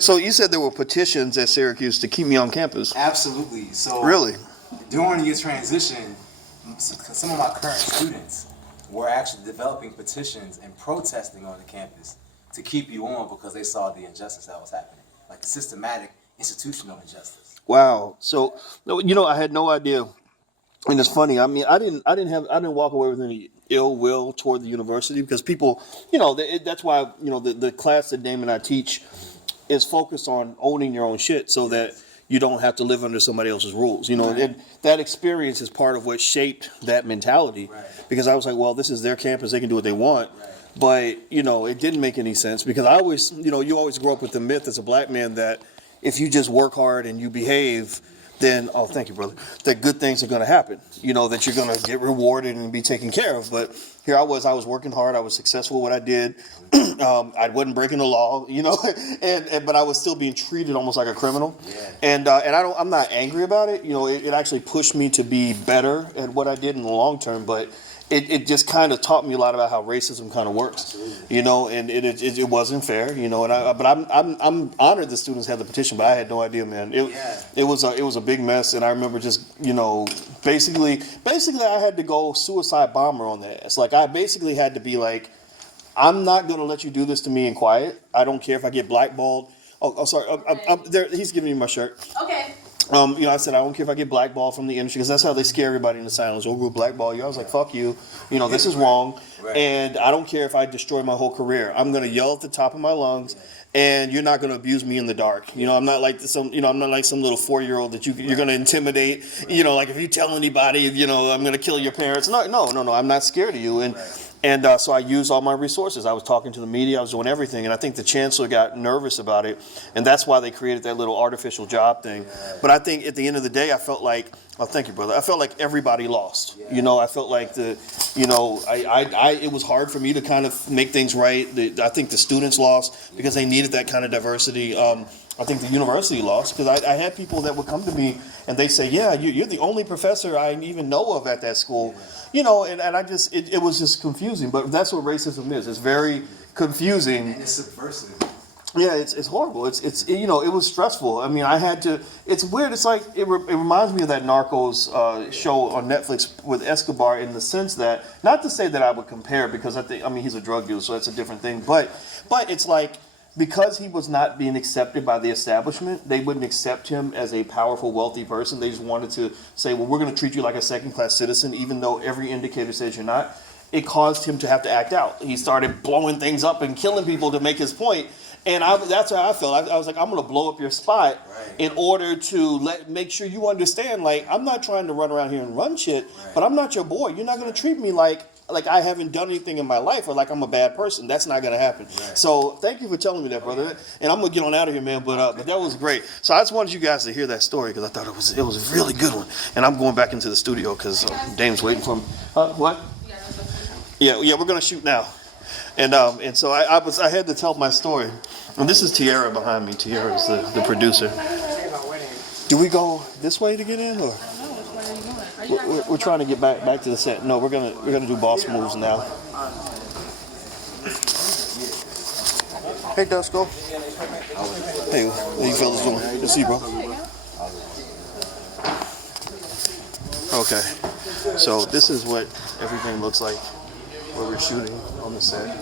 So you said there were petitions at Syracuse to keep me on campus. Absolutely. So really, during your transition, some of my current students were actually developing petitions and protesting on the campus to keep you on because they saw the injustice that was happening, like the systematic institutional injustice. wow. So I had no idea. And it's funny. I mean, I didn't walk away with any ill will toward the university because people, that's why the class that Damon and I teach is focused on owning your own shit, so that you don't have to live under somebody else's rules. And that experience is part of what shaped that mentality. Right. Because I was like, well, this is their campus; they can do what they want. Right. But it didn't make any sense because I always, you always grow up with the myth as a black man that if you just work hard and you behave, then, oh, thank you, brother, that good things are going to happen, that you're going to get rewarded and be taken care of. But here I was working hard. I was successful at what I did. I wasn't breaking the law, but I was still being treated almost like a criminal. Yeah. And I'm not angry about it. It actually pushed me to be better at what I did in the long term. But it just kind of taught me a lot about how racism kind of works, and it wasn't fair, but I'm honored the students had the petition, but I had no idea, man. It was a big mess, and I remember just, basically I had to go suicide bomber on that. It's like I basically had to be like, I'm not going to let you do this to me in quiet. I don't care if I get blackballed. Oh sorry. There, he's giving me my shirt. Okay. I said, I don't care if I get blackballed from the industry, because that's how they scare everybody in the silence. Oh, we'll blackball you. I was like, fuck you. This is wrong. Right. And I don't care if I destroy my whole career. I'm going to yell at the top of my lungs, and you're not going to abuse me in the dark. I'm not like some little 4-year-old that you're going to intimidate. Like if you tell anybody, I'm going to kill your parents. No. I'm not scared of you. And so I used all my resources. I was talking to the media. I was doing everything. And I think the chancellor got nervous about it. And that's why they created that little artificial job thing. But I think at the end of the day, I felt like, oh, thank you, brother. I felt like everybody lost. I felt like it was hard for me to kind of make things right. I think the students lost because they needed that kind of diversity. I think the university lost because I had people that would come to me and they say, yeah, you're the only professor I even know of at that school. And I just, it was just confusing. But that's what racism is. It's very confusing. And it's subversive. Yeah, it's horrible. It was stressful. I mean, I had to, it's weird. It's like, it reminds me of that Narcos show on Netflix with Escobar, in the sense that, not to say that I would compare, because he's a drug dealer, so that's a different thing. But it's like, because he was not being accepted by the establishment, they wouldn't accept him as a powerful, wealthy person. They just wanted to say, well, we're going to treat you like a second-class citizen, even though every indicator says you're not. It caused him to have to act out. He started blowing things up and killing people to make his point. And that's how I felt. I was like, I'm going to blow up your spot in order to make sure you understand, like, I'm not trying to run around here and run shit, but I'm not your boy. You're not going to treat me like I haven't done anything in my life or like I'm a bad person. That's not going to happen. Right. So thank you for telling me that, brother. And I'm going to get on out of here, man. But that was great. So I just wanted you guys to hear that story because I thought it was a really good one. And I'm going back into the studio because Dame's waiting for me. What? Yeah, we're going to shoot now. And so I had to tell my story. And this is Tiara behind me. Tiara is the producer. Do we go this way to get in, or? We're trying to get back to the set. No, we're gonna do boss moves now. Hey, Dusko. Hey, how you fellas doing? Good to see you, bro. Okay, so this is what everything looks like where we're shooting on the set.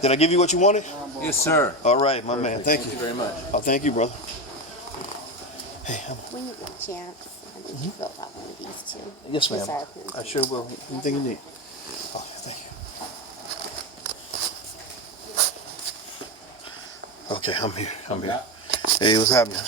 Did I give you what you wanted? Yes, sir. All right, my man. Thank you. Thank you very much. Oh, thank you, brother. Hey, when you get a chance, how did you feel about one of these two? Yes, ma'am. I sure will. Anything you need. Oh, thank you. Okay, I'm here. Hey, what's happening?